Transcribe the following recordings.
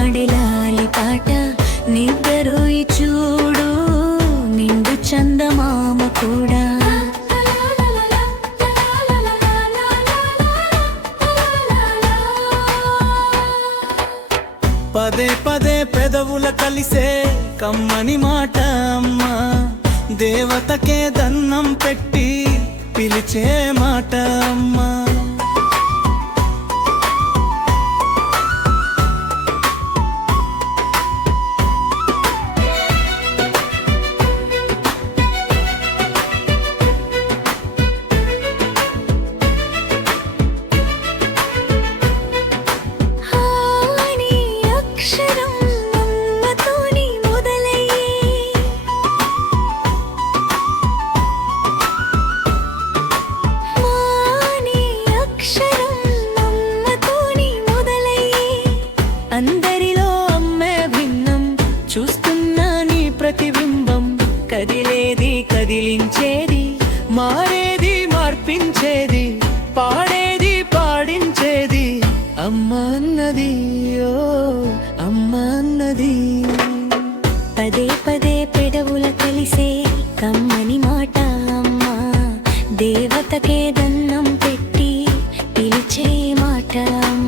పాడెలాలి పాట నిద్దరోయి చూడు నిండు చందమామ కూడా. పదే పదే పెదవుల కలిసే కమ్మని మాట అమ్మా, దేవతకే దన్నం పెట్టి పిలిచే మాట అమ్మా. అందరిలో అమ్మే భిన్నం, చూస్తున్నా నీ ప్రతిబింబం. కదిలేది కదిలించేది, మారేది మార్పించేది, పాడేది పాడించేది అమ్మ అన్నది, ఓ అమ్మ అన్నది. పదే పదే పెదవుల కలిసే కమ్మని మాట అమ్మ, దేవతకే దన్నం పెట్టి పిలిచే మాట అమ్మ.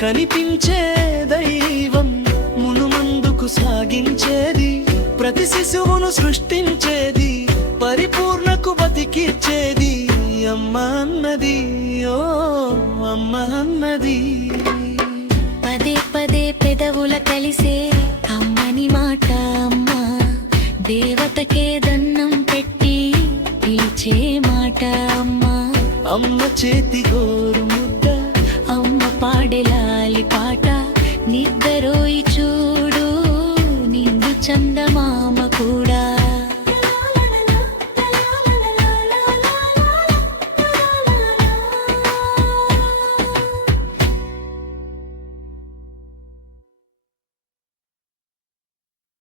కనిపించే దైవం మునుమందుకు సాగించేది, ప్రతి శిశువును సృష్టించేది, పరిపూర్ణకు బతికిచ్చేది అమ్మ అన్నది, ఓ అమ్మ అన్నది. పదే పదే పెదవుల కలిసే అమ్మని మాట అమ్మ, దేవతకే దన్నం పెట్టి పిలిచే మాట అమ్మ. అమ్మ చేతి గోరు ముద్ద, అమ్మ పాడెలాలి పాట నిద్దరోయి చూడు నిండు చందమామ కూడా.